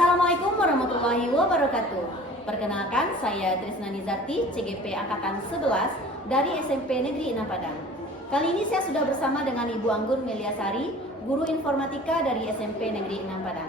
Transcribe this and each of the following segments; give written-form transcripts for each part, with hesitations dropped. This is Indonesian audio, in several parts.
Assalamualaikum warahmatullahi wabarakatuh. Perkenalkan, saya Trisna Nizarti, CGP Angkatan 11 dari SMP Negeri 6 Padang. Kali ini saya sudah bersama dengan Ibu Anggun Meliasari, Guru Informatika dari SMP Negeri 6 Padang.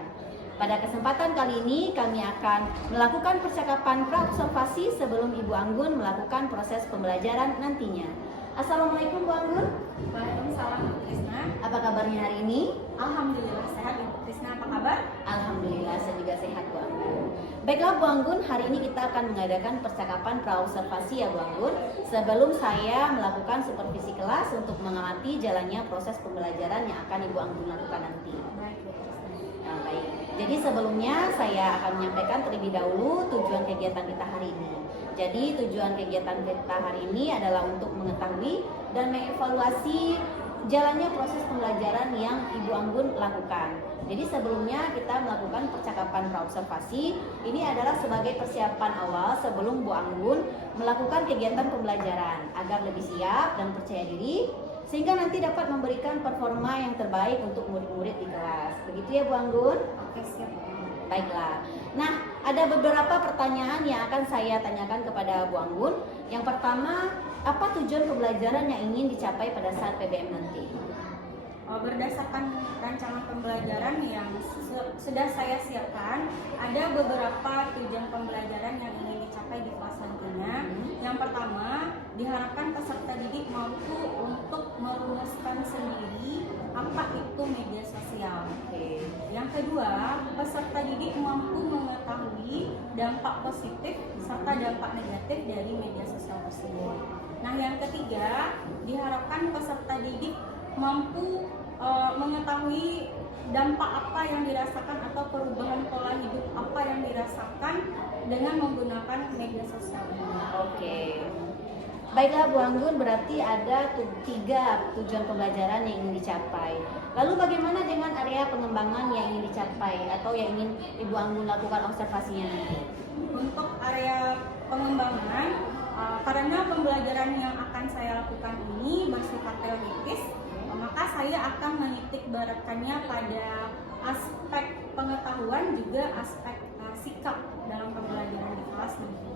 Pada kesempatan kali ini kami akan melakukan percakapan pra-observasi sebelum Ibu Anggun melakukan proses pembelajaran nantinya. Assalamualaikum Bu Anggun. Waalaikumsalam Bu Trisna. Apa kabarnya hari ini? Alhamdulillah sehat Bu Trisna, apa kabar? Alhamdulillah saya juga sehat Bu Anggun. Baiklah Bu Anggun, hari ini kita akan mengadakan percakapan pra-observasi ya Bu Anggun. Sebelum saya melakukan supervisi kelas untuk mengamati jalannya proses pembelajaran yang akan Ibu Anggun lakukan nanti. Baik Bu Trisna. Nah, baik. Jadi sebelumnya saya akan menyampaikan terlebih dahulu tujuan kegiatan kita hari ini. Jadi tujuan kegiatan kita hari ini adalah untuk mengetahui dan mengevaluasi jalannya proses pembelajaran yang Ibu Anggun lakukan. Jadi sebelumnya kita melakukan percakapan pra-observasi. Ini adalah sebagai persiapan awal sebelum Bu Anggun melakukan kegiatan pembelajaran agar lebih siap dan percaya diri sehingga nanti dapat memberikan performa yang terbaik untuk murid-murid di kelas. Begitu ya Bu Anggun? Oke, siap. Baiklah. Nah, ada beberapa pertanyaan yang akan saya tanyakan kepada Bu Anggun. Yang pertama, apa tujuan pembelajaran yang ingin dicapai pada saat PBM nanti? Berdasarkan rancangan pembelajaran yang sudah saya siapkan, ada beberapa tujuan pembelajaran yang ingin dicapai di kelas nantinya. Yang pertama, diharapkan peserta didik mampu untuk merumuskan sendiri apa itu media sosial. Oke. Yang kedua, peserta didik mampu mengetahui dampak positif serta dampak negatif dari media sosial tersebut. Nah, yang ketiga, diharapkan peserta didik mampu mengetahui dampak apa yang dirasakan atau perubahan pola hidup apa yang dirasakan dengan menggunakan media sosial ini. Oke. Baiklah Bu Anggun, berarti ada tiga tujuan pembelajaran yang ingin dicapai. Lalu bagaimana dengan area pengembangan yang ingin dicapai atau yang ingin Ibu Anggun lakukan observasinya nanti? Untuk area pengembangan, karena pembelajaran yang akan saya lakukan ini bersifat teoritis, maka saya akan menitik beratkannya pada aspek pengetahuan juga aspek sikap dalam pembelajaran di kelas nanti.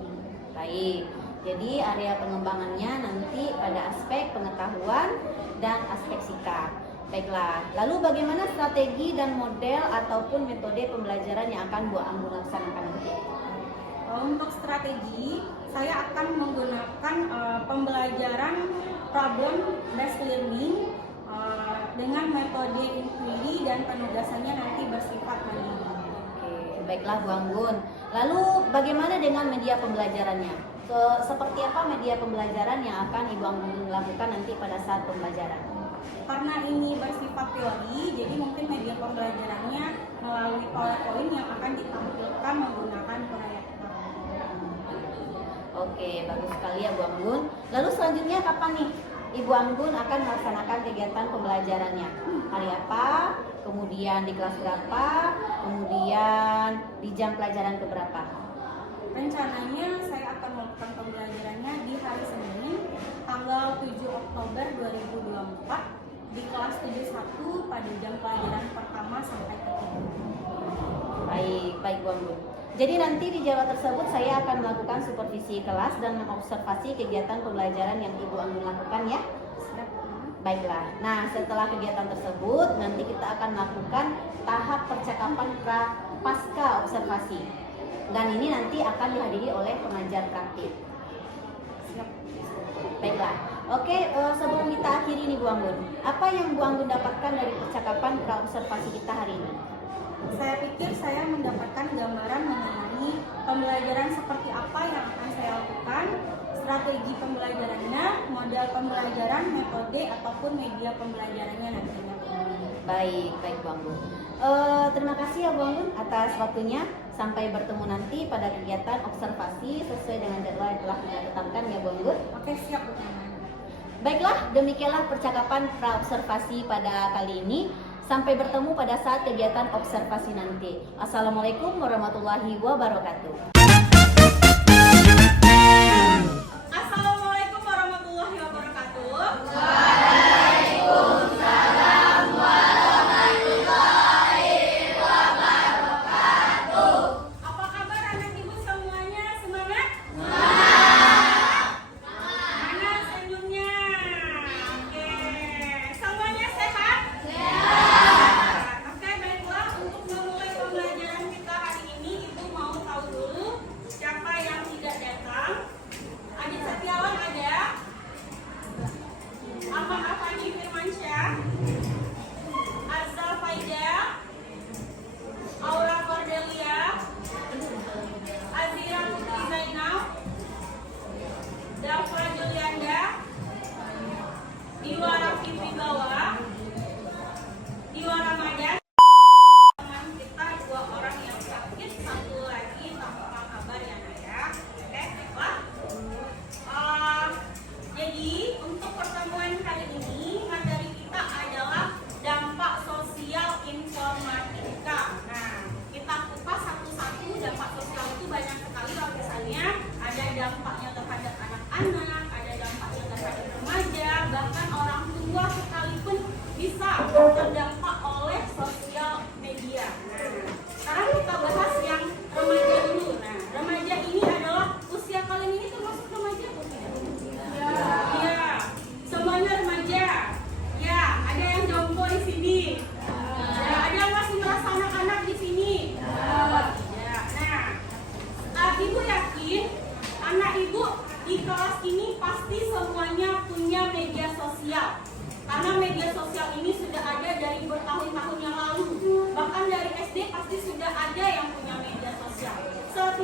Baik. Jadi area pengembangannya nanti pada aspek pengetahuan dan aspek sikap. Baiklah. Lalu bagaimana strategi dan model ataupun metode pembelajaran yang akan Bu Anggun laksanakan nanti? Untuk strategi, saya akan menggunakan pembelajaran problem based learning dengan metode inquiry dan penugasannya nanti bersifat mandiri. Oke, baiklah Bu Anggun. Lalu bagaimana dengan media pembelajarannya? Seperti apa media pembelajaran yang akan Ibu Anggun lakukan nanti pada saat pembelajaran? Karena ini bersifat teori, jadi mungkin media pembelajarannya melalui PowerPoint yang akan ditampilkan menggunakan proyektor. Oke, bagus sekali ya Bu Anggun. Lalu selanjutnya kapan nih Ibu Anggun akan melaksanakan kegiatan pembelajarannya? Hari apa? Kemudian di kelas berapa? Kemudian di jam pelajaran keberapa? Rencananya saya akan melakukan pembelajarannya di hari Senin, tanggal 7 Oktober 2024 di kelas 71 pada jam pelajaran pertama sampai ketiga. Baik Bu Anggun. Jadi nanti di jadwal tersebut saya akan melakukan supervisi kelas dan mengobservasi kegiatan pembelajaran yang Ibu Anggun lakukan ya. Siap. Baiklah. Nah, setelah kegiatan tersebut nanti kita akan melakukan tahap percakapan pasca observasi. Dan ini nanti akan dihadiri oleh pengajar praktik. Siap. Baiklah. Oke, sebelum kita akhiri nih Bu Anggun, apa yang Bu Anggun dapatkan dari percakapan pra-observasi kita hari ini? Saya pikir saya mendapatkan gambaran mengenai pembelajaran seperti apa yang akan saya lakukan, strategi pembelajarannya, model pembelajaran, metode ataupun media pembelajarannya nantinya. Baik Bu Anggun. Terima kasih ya Bu Anggun atas waktunya. Sampai bertemu nanti pada kegiatan observasi sesuai dengan jadwal yang telah kita tetapkan ya Bu Anggun. Oke, siap Bu Taman. Baiklah, demikianlah percakapan pra-observasi pada kali ini. Sampai bertemu pada saat kegiatan observasi nanti. Assalamualaikum warahmatullahi wabarakatuh. Assalamualaikum warahmatullahi wabarakatuh. Waalaikumsalam warahmatullahi wabarakatuh.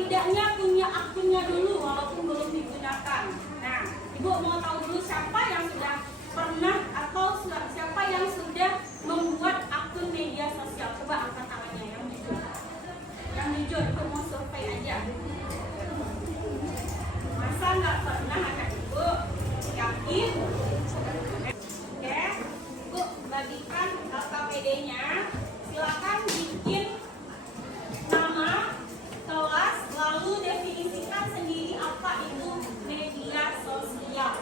setidaknya punya akunnya dulu walaupun belum digunakan. Nah, Ibu mau tahu dulu siapa yang sudah pernah atau siapa yang sudah membuat akun media sosial? Coba angkat tangannya yang jujur. Yang jujur, Ibu mau survei aja. Masa nggak pernah anak Ibu? Yakin? Oke, Ibu bagikan KPD-nya. Silakan bikin nama, kelas, lalu definisikan sendiri apa itu media sosial.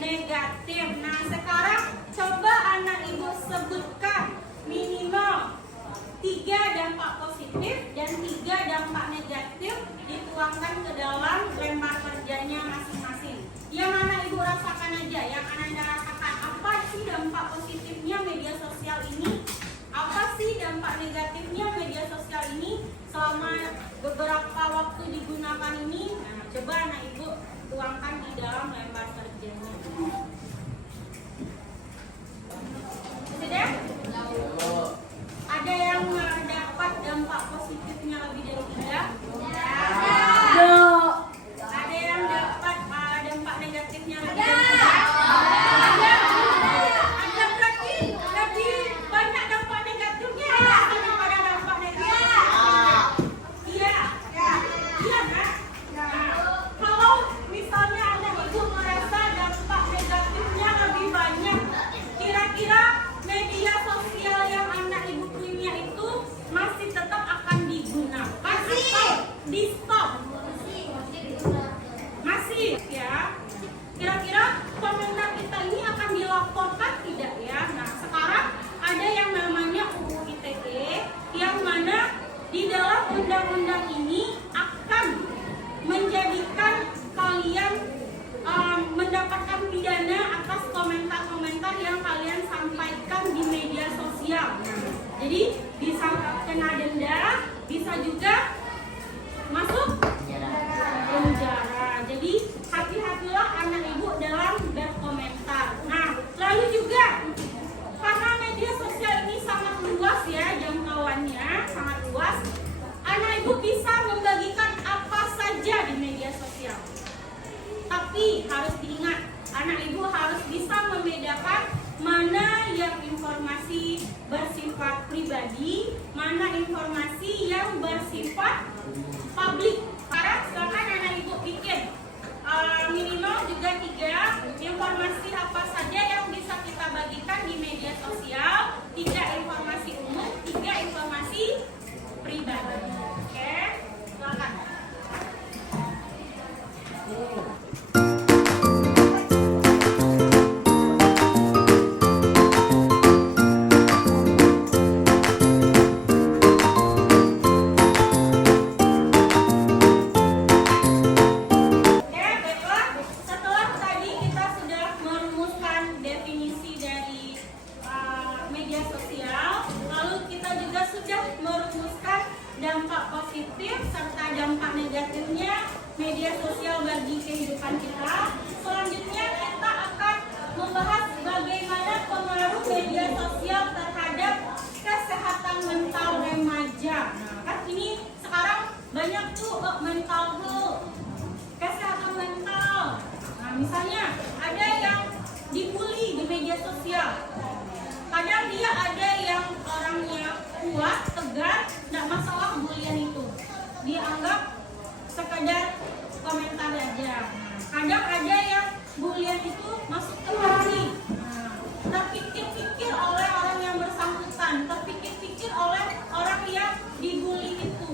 Negatif. Nah, sekarang coba anak Ibu sebutkan minimal 3 dampak positif dan 3 dampak negatif dituangkan ke dalam lembar kerjanya masing-masing. Yang anak Ibu rasakan aja, yang anak rasakan apa sih dampak positifnya media sosial ini? Apa sih dampak negatifnya media sosial ini selama beberapa waktu digunakan ini? Nah, coba anak Ibu tuangkan di dalam lembar kerjanya. Sudah? Ada yang dapat dampak positifnya lebih dari 3? Ada yang dapat dampak negatifnya lebih dari 3? Ada, berarti lebih banyak dampak negatifnya daripada dampak negatif. Iya. Iya kan? Nah, kalau misalnya anak Ibu merasa dampak negatifnya lebih banyak, kira-kira media sosial yang anak Ibu punya itu masih tetap akan digunakan atau di stop? Masih ya. Kira-kira komentar kita ini akan dilaporkan tidak ya? Nah, sekarang ada yang namanya UU ITE yang mana di dalam undang-undang ini akan menjadikan kalian mendapatkan pidana atas komentar-komentar yang kalian sampaikan di media sosial. Nah, jadi bisa kena denda, bisa juga masuk penjara. Jadi hati-hatilah anak Ibu dalam berkomentar. Nah, lalu juga karena media sosial ini sangat luas ya jangkauannya, sangat luas. Anak Ibu bisa membagikan apa saja di media sosial. Tapi harus diingat, anak Ibu harus bisa membedakan mana yang informasi bersifat pribadi, mana informasi yang bersifat publik. Sekarang silakan anak Ibu bikin minimal juga 3 informasi apa saja yang bisa kita bagikan di media sosial, 3 informasi umum, 3 informasi pribadi. Oke, silakan. Media sosial bagi kehidupan kita. Selanjutnya kita akan membahas bagaimana pengaruh media sosial terhadap kesehatan mental remaja. Nah, kan ini sekarang banyak tuh mental health, kesehatan mental. Nah, misalnya ada yang dibully di media sosial. kuat, tegar, nggak masalah bulian itu. Dianggap sekadar komentar aja. Kadang ada yang bulian itu masuk ke hati. Terpikir-pikir oleh orang yang bersangkutan, terpikir-pikir oleh orang yang dibully itu.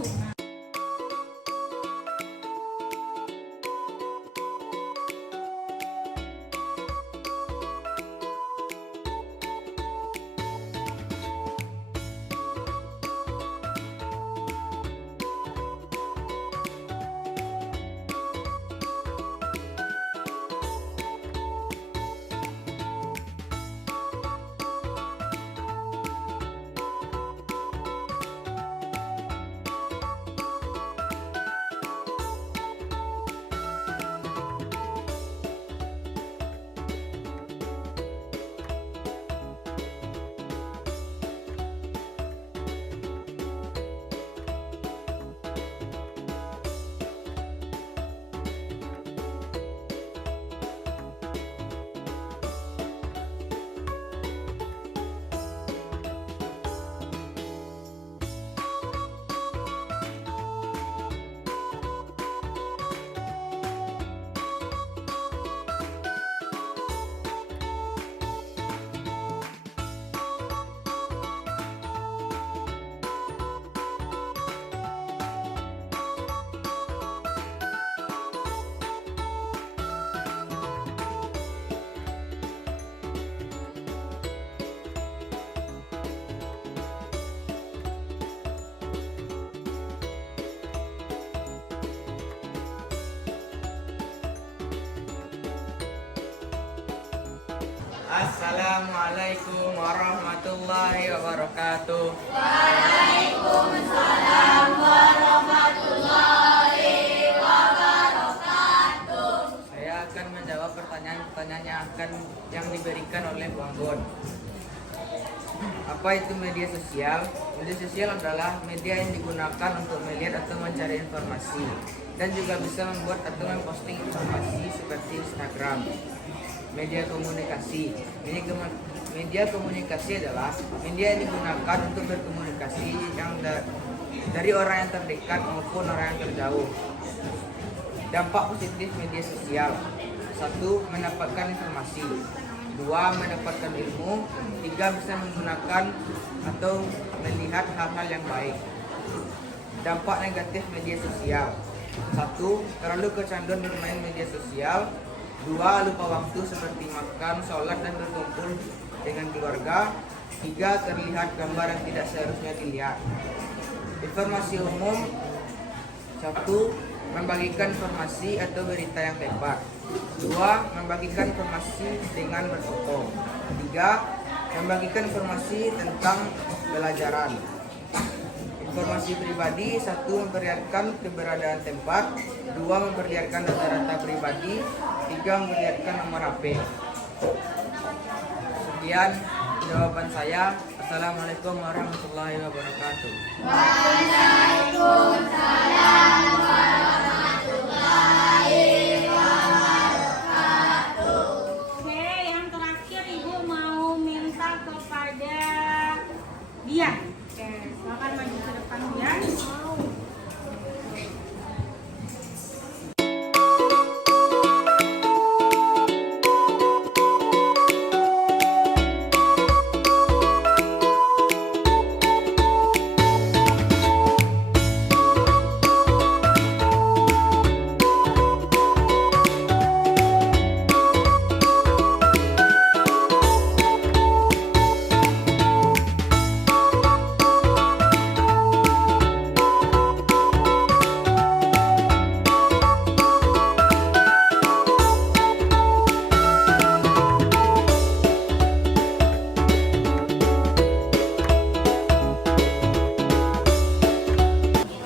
Assalamualaikum warahmatullahi wabarakatuh. Waalaikumsalam warahmatullahi wabarakatuh. Saya akan menjawab pertanyaan-pertanyaan yang diberikan oleh Bu Anggun. Apa itu media sosial? Media sosial adalah media yang digunakan untuk melihat atau mencari informasi dan juga bisa membuat atau memposting informasi seperti Instagram. Media komunikasi. Media komunikasi adalah media yang digunakan untuk berkomunikasi dari orang yang terdekat maupun orang yang terjauh. Dampak positif media sosial: 1. Mendapatkan informasi. 2. Mendapatkan ilmu. 3. Bisa menggunakan atau melihat hal-hal yang baik. Dampak negatif media sosial: 1. Terlalu kecanduan bermain media sosial. 2. Lupa waktu seperti makan, sholat, dan berkumpul dengan keluarga. 3. Terlihat gambar yang tidak seharusnya dilihat. Informasi umum: 1. Membagikan informasi atau berita yang tepat. 2. Membagikan informasi dengan berfoto. 3. Membagikan informasi tentang pelajaran. Informasi pribadi: 1. Memperlihatkan keberadaan tempat. 2. Memperlihatkan data-data pribadi. 3. Memperlihatkan nomor HP. Sekian jawaban saya. Assalamualaikum warahmatullahi wabarakatuh. Waalaikumsalam warahmatullahi wabarakatuh. Oke, yang terakhir Ibu mau minta kepada Dian. Oke, silakan maju ke depan Dian.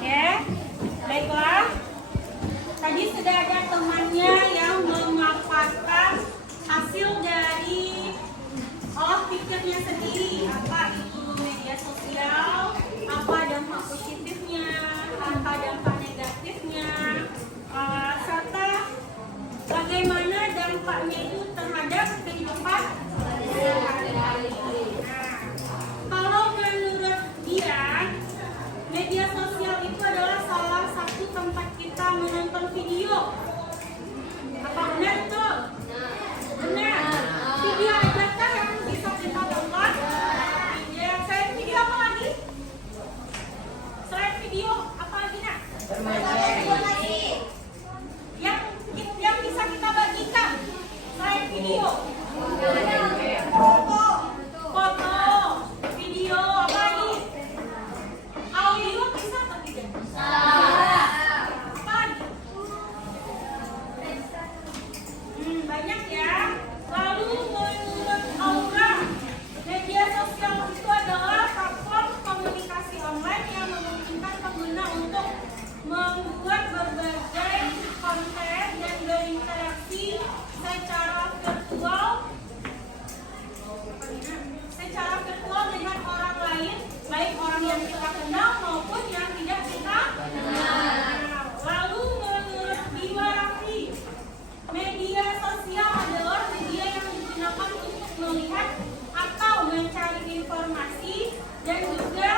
Oke, baiklah. Tadi sudah ada temannya yang memaparkan hasil dari olah pikirnya sendiri. Apa itu media sosial, apa dampak positifnya, apa dampak negatifnya, serta bagaimana dampaknya itu terhadap kehidupan sehari-hari. Nah, kalau menurut dia menonton video. Apa benar itu? Benar. Video ajakah yang bisa kita tonton? Ya, selain video apa lagi? Selain video apa lagi nak? Yang bisa kita bagikan selain video. Foto, video, apa lagi? Audio bisa atau tidak? Apa lagi? Banyak ya. Lalu menurut Aura, media sosial itu adalah platform komunikasi online yang memungkinkan pengguna untuk membuat berbagai konten dan berinteraksi secara virtual dengan orang lain, baik orang yang kita kenal maupun yang tidak kita kenal. Lalu menurut Bima Raffi, media sosial adalah media yang digunakan untuk melihat atau mencari informasi dan juga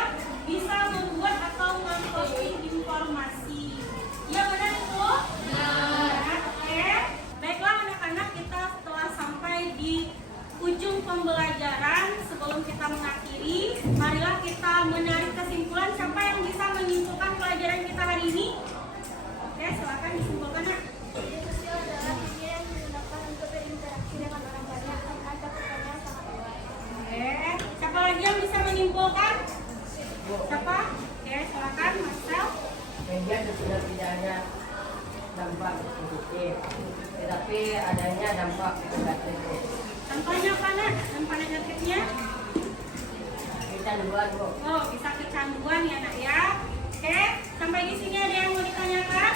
bisa membuat atau memposting informasi. Ya benar itu? Benar. Oke. Baiklah anak-anak, kita telah sampai di ujung pembelajaran. Sebelum kita mengakhiri, marilah kita menarik kesimpulan. Siapa yang bisa menyimpulkan pelajaran kita hari ini? Oke, silakan disimpulkan, Nak. Media sosial adalah media yang digunakan untuk berinteraksi dengan orang banyak dan ada pesannya sangat luas. Oke, siapa lagi yang bisa menyimpulkan? Siapa? Oke, silakan Mas Sel. Media tidak hanya dampak positif, tetapi adanya dampak negatif. Contohnya apa, Nak? Dampak negatifnya? Kecanduan, Bu. Oh, bisa kecanduan ya, Nak ya. Oke, sampai di sini ada yang mau ditanyakan?